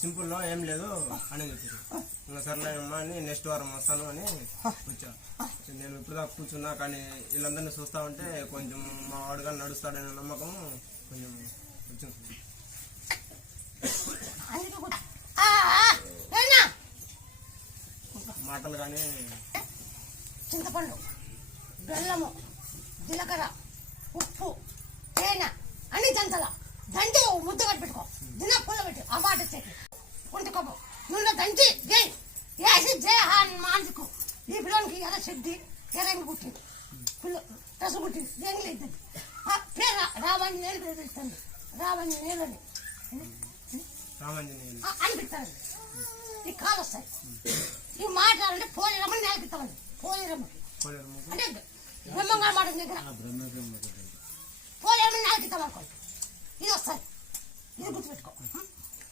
సింపుల్లో ఏం లేదు అని చెప్పారు. ఇంకా సర్లేమ్మా అని నెక్స్ట్ వారం వస్తాను అని వచ్చా. నేను ఇప్పుడు దాకా కూర్చున్నా, కానీ వీళ్ళందరినీ చూస్తా ఉంటే కొంచెం మా వాడుగా నడుస్తాడనే నమ్మకం కొంచెం వచ్చింది. మాటలు కానీ చింతపండు, బెల్లము, జీలకర్ర, ఉప్పు, తేనె అన్ని దంతల దంచి ముద్ద కట్టి పెట్టుకో. దిన పుల్ల పెట్టి ఆ మాట వచ్చేది వండుకోబో. నువ్వు దంచి జై వేసి జై మాంచుకో. ఈ పిల్లలకి ఎలా చెడ్డి ఎరంగి పుట్టింది, పిల్ల రసం పుట్టింది, ఎంగిలి ఇద్దండి. పేరు రామాంజనేయులు పేరు ఇస్తుంది. రామాంజనేయులు అని అనిపిస్తాను. ఈ కాలు వస్తాయి. ఈ మాట్లాడాలంటే పోలేరమ్మని నేర్పిస్తామండి. పోలేరమ్మని అంటే బ్రహ్మంగా మాట దగ్గర పోలేరమ్మని నేర్పిస్తాం అనుకోండి. ఇది వస్తాయి. ఇది గుర్తుపెట్టుకో.